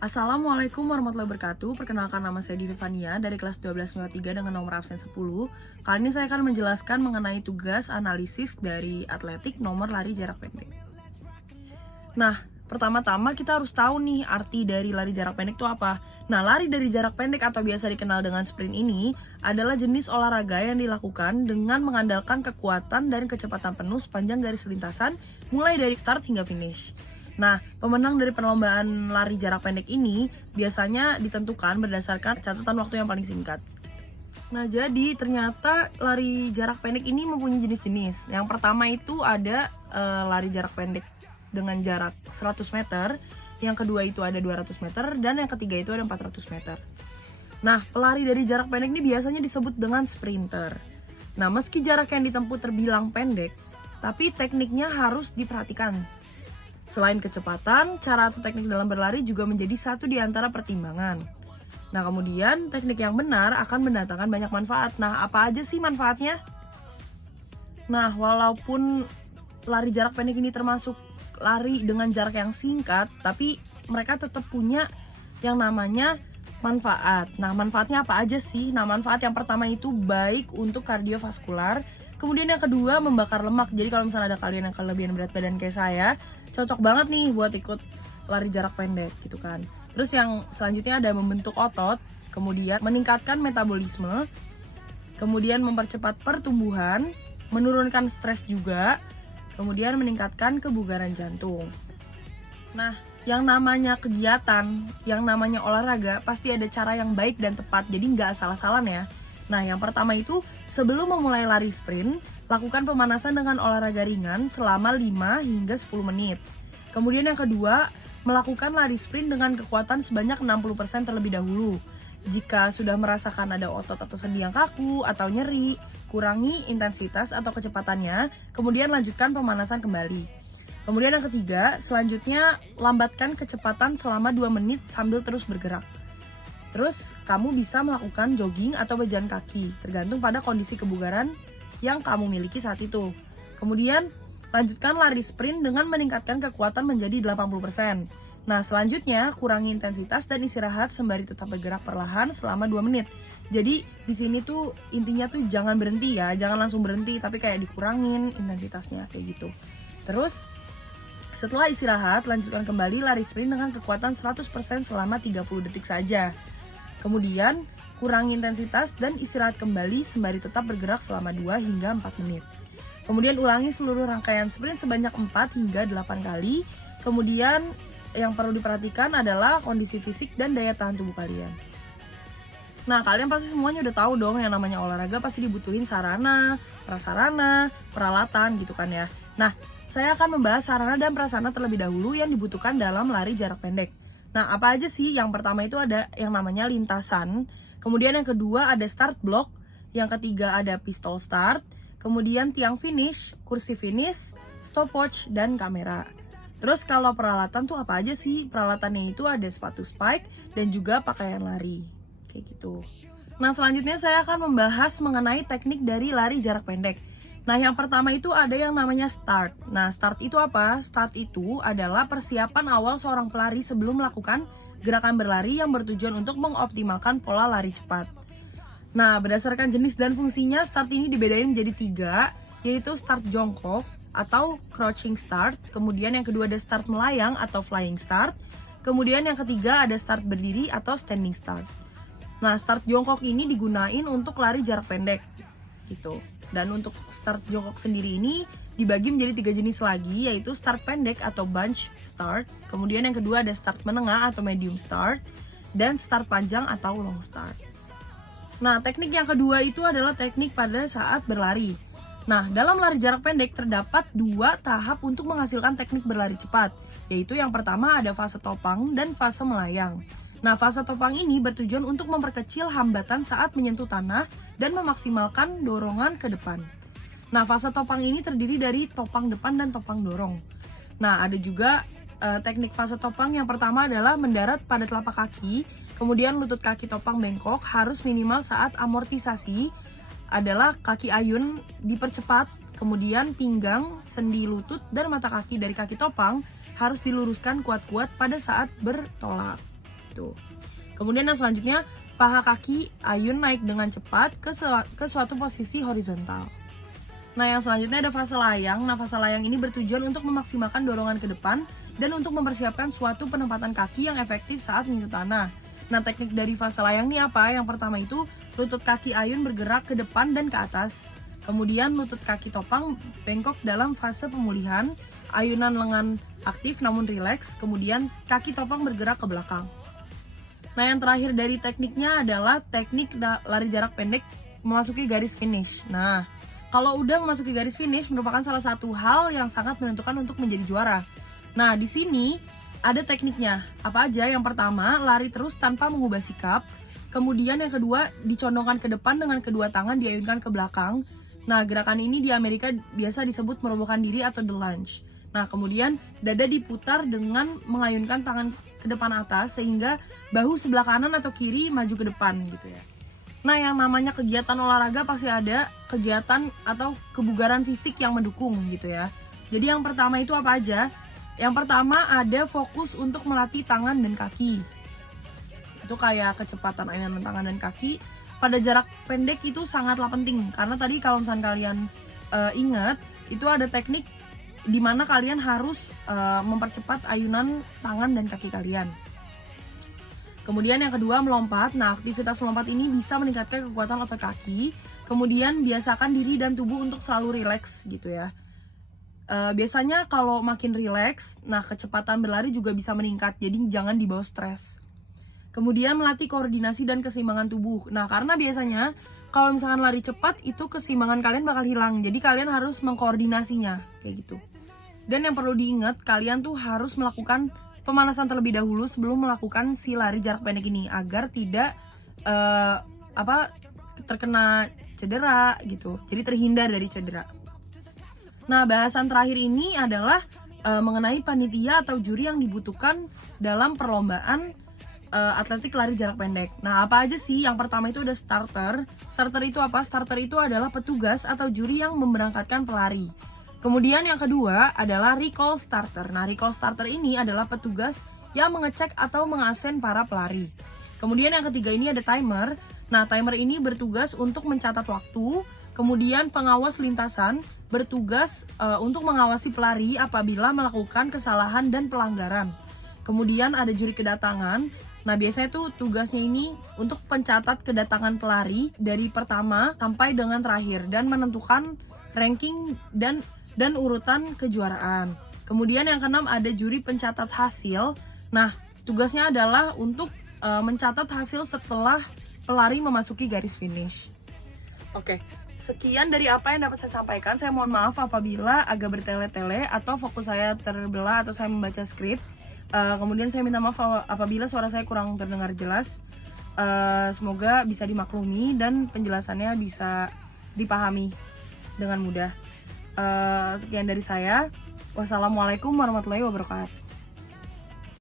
Assalamualaikum warahmatullahi wabarakatuh. Perkenalkan, nama saya Divi Fania dari kelas 12 dengan nomor absen 10. Kali ini saya akan menjelaskan mengenai tugas analisis dari atletik nomor lari jarak pendek. Nah, pertama-tama kita harus tahu nih arti dari lari jarak pendek itu apa. Nah, lari dari jarak pendek atau biasa dikenal dengan sprint ini adalah jenis olahraga yang dilakukan dengan mengandalkan kekuatan dan kecepatan penuh sepanjang garis lintasan mulai dari start hingga finish. Nah, pemenang dari perlombaan lari jarak pendek ini biasanya ditentukan berdasarkan catatan waktu yang paling singkat. Nah, jadi ternyata lari jarak pendek ini mempunyai jenis-jenis. Yang pertama itu ada lari jarak pendek dengan jarak 100 meter, yang kedua itu ada 200 meter, dan yang ketiga itu ada 400 meter. Nah, pelari dari jarak pendek ini biasanya disebut dengan sprinter. Nah, meski jarak yang ditempuh terbilang pendek, tapi tekniknya harus diperhatikan. Selain kecepatan, cara atau teknik dalam berlari juga menjadi satu di antara pertimbangan. Nah, kemudian teknik yang benar akan mendatangkan banyak manfaat. Nah, apa aja sih manfaatnya? Nah, walaupun lari jarak pendek ini termasuk lari dengan jarak yang singkat, tapi mereka tetap punya yang namanya manfaat. Nah, manfaatnya apa aja sih? Nah, manfaat yang pertama itu baik untuk kardiovaskular. Kemudian yang kedua, membakar lemak. Jadi kalau misalnya ada kalian yang kelebihan berat badan kayak saya, cocok banget nih buat ikut lari jarak pendek gitu kan. Terus yang selanjutnya ada membentuk otot, kemudian meningkatkan metabolisme, kemudian mempercepat pertumbuhan, menurunkan stres juga, kemudian meningkatkan kebugaran jantung. Nah, yang namanya kegiatan, yang namanya olahraga, pasti ada cara yang baik dan tepat, jadi nggak asal-asalan ya. Nah, yang pertama itu, sebelum memulai lari sprint, lakukan pemanasan dengan olahraga ringan selama 5 hingga 10 menit. Kemudian yang kedua, melakukan lari sprint dengan kekuatan sebanyak 60% terlebih dahulu. Jika sudah merasakan ada otot atau sendi yang kaku atau nyeri, kurangi intensitas atau kecepatannya, kemudian lanjutkan pemanasan kembali. Kemudian yang ketiga, selanjutnya lambatkan kecepatan selama 2 menit sambil terus bergerak. Terus, kamu bisa melakukan jogging atau berjalan kaki, tergantung pada kondisi kebugaran yang kamu miliki saat itu. Kemudian, lanjutkan lari sprint dengan meningkatkan kekuatan menjadi 80%. Nah, selanjutnya, kurangi intensitas dan istirahat sembari tetap bergerak perlahan selama 2 menit. Jadi, di sini tuh intinya tuh jangan berhenti ya, jangan langsung berhenti, tapi kayak dikurangin intensitasnya, kayak gitu. Terus, setelah istirahat, lanjutkan kembali lari sprint dengan kekuatan 100% selama 30 detik saja. Kemudian, kurangi intensitas dan istirahat kembali sembari tetap bergerak selama 2 hingga 4 menit. Kemudian ulangi seluruh rangkaian sprint sebanyak 4 hingga 8 kali. Kemudian, yang perlu diperhatikan adalah kondisi fisik dan daya tahan tubuh kalian. Nah, kalian pasti semuanya udah tahu dong yang namanya olahraga pasti dibutuhin sarana, prasarana, peralatan gitu kan ya. Nah, saya akan membahas sarana dan prasarana terlebih dahulu yang dibutuhkan dalam lari jarak pendek. Nah, apa aja sih? Yang pertama itu ada yang namanya lintasan, kemudian yang kedua ada start block, yang ketiga ada pistol start, kemudian tiang finish, kursi finish, stopwatch, dan kamera. Terus kalau peralatan tuh apa aja sih? Peralatannya itu ada sepatu spike dan juga pakaian lari, kayak gitu. Nah, selanjutnya saya akan membahas mengenai teknik dari lari jarak pendek. Nah, yang pertama itu ada yang namanya start. Nah, start itu apa? Start itu adalah persiapan awal seorang pelari sebelum melakukan gerakan berlari yang bertujuan untuk mengoptimalkan pola lari cepat. Nah, berdasarkan jenis dan fungsinya, start ini dibedain menjadi 3, yaitu start jongkok atau crouching start, kemudian yang kedua ada start melayang atau flying start, kemudian yang ketiga ada start berdiri atau standing start. Nah, start jongkok ini digunain untuk lari jarak pendek, gitu. Dan untuk start jongkok sendiri ini dibagi menjadi 3 jenis lagi, yaitu start pendek atau bunch start, kemudian yang kedua ada start menengah atau medium start, dan start panjang atau long start. Nah, teknik yang kedua itu adalah teknik pada saat berlari. Nah, dalam lari jarak pendek terdapat 2 tahap untuk menghasilkan teknik berlari cepat, yaitu yang pertama ada fase topang dan fase melayang. Nah, fase topang ini bertujuan untuk memperkecil hambatan saat menyentuh tanah dan memaksimalkan dorongan ke depan. Nah, fase topang ini terdiri dari topang depan dan topang dorong. Nah, ada juga teknik fase topang yang pertama adalah mendarat pada telapak kaki, kemudian lutut kaki topang bengkok harus minimal saat amortisasi adalah kaki ayun dipercepat, kemudian pinggang, sendi lutut, dan mata kaki dari kaki topang harus diluruskan kuat-kuat pada saat bertolak. Tuh. Kemudian yang selanjutnya, paha kaki ayun naik dengan cepat ke suatu posisi horizontal. Nah, yang selanjutnya ada fase layang. Nah, fase layang ini bertujuan untuk memaksimalkan dorongan ke depan dan untuk mempersiapkan suatu penempatan kaki yang efektif saat menyentuh tanah. Nah, teknik dari fase layang ini apa? Yang pertama itu, lutut kaki ayun bergerak ke depan dan ke atas. Kemudian lutut kaki topang bengkok dalam fase pemulihan, ayunan lengan aktif namun rileks, kemudian kaki topang bergerak ke belakang. Nah, yang terakhir dari tekniknya adalah teknik lari jarak pendek memasuki garis finish. Nah, kalau udah memasuki garis finish merupakan salah satu hal yang sangat menentukan untuk menjadi juara. Nah, di sini ada tekniknya. Apa aja? Yang pertama, lari terus tanpa mengubah sikap. Kemudian yang kedua, dicondongkan ke depan dengan kedua tangan diayunkan ke belakang. Nah, gerakan ini di Amerika biasa disebut merobohkan diri atau the lunge. Nah, kemudian dada diputar dengan mengayunkan tangan ke depan atas sehingga bahu sebelah kanan atau kiri maju ke depan gitu ya. Nah, yang namanya kegiatan olahraga pasti ada kegiatan atau kebugaran fisik yang mendukung gitu ya. Jadi yang pertama itu apa aja? Yang pertama ada fokus untuk melatih tangan dan kaki. Itu kayak kecepatan ayunan tangan dan kaki pada jarak pendek itu sangatlah penting. Karena tadi kalau misalnya kalian ingat, itu ada teknik di mana kalian harus mempercepat ayunan tangan dan kaki kalian. Kemudian yang kedua, melompat. Nah, aktivitas melompat ini bisa meningkatkan kekuatan otot kaki. Kemudian biasakan diri dan tubuh untuk selalu rileks gitu ya. Biasanya kalau makin rileks, nah kecepatan berlari juga bisa meningkat. Jadi jangan dibawa stres. Kemudian melatih koordinasi dan keseimbangan tubuh. Nah, karena biasanya kalau misalkan lari cepat itu keseimbangan kalian bakal hilang. Jadi kalian harus mengkoordinasinya kayak gitu. Dan yang perlu diingat, kalian tuh harus melakukan pemanasan terlebih dahulu sebelum melakukan si lari jarak pendek ini agar tidak terkena cedera gitu. Jadi terhindar dari cedera. Nah, bahasan terakhir ini adalah mengenai panitia atau juri yang dibutuhkan dalam perlombaan atletik lari jarak pendek. Nah, apa aja sih? Yang pertama itu ada starter. Starter itu apa? Starter itu adalah petugas atau juri yang memberangkatkan pelari. Kemudian yang kedua adalah recall starter. Nah, recall starter ini adalah petugas yang mengecek atau mengasen para pelari. Kemudian yang ketiga ini ada timer. Nah, timer ini bertugas untuk mencatat waktu. Kemudian pengawas lintasan bertugas untuk mengawasi pelari apabila melakukan kesalahan dan pelanggaran. Kemudian ada juri kedatangan. Nah, biasanya tuh tugasnya ini untuk pencatat kedatangan pelari dari pertama sampai dengan terakhir dan menentukan ranking dan urutan kejuaraan. Kemudian yang keenam ada juri pencatat hasil. Nah, tugasnya adalah untuk mencatat hasil setelah pelari memasuki garis finish. Oke, sekian dari apa yang dapat saya sampaikan. Saya mohon maaf apabila agak bertele-tele atau fokus saya terbelah atau saya membaca skrip. Kemudian saya minta maaf apabila suara saya kurang terdengar jelas. Semoga bisa dimaklumi dan penjelasannya bisa dipahami dengan mudah. Sekian dari saya. Wassalamualaikum warahmatullahi wabarakatuh.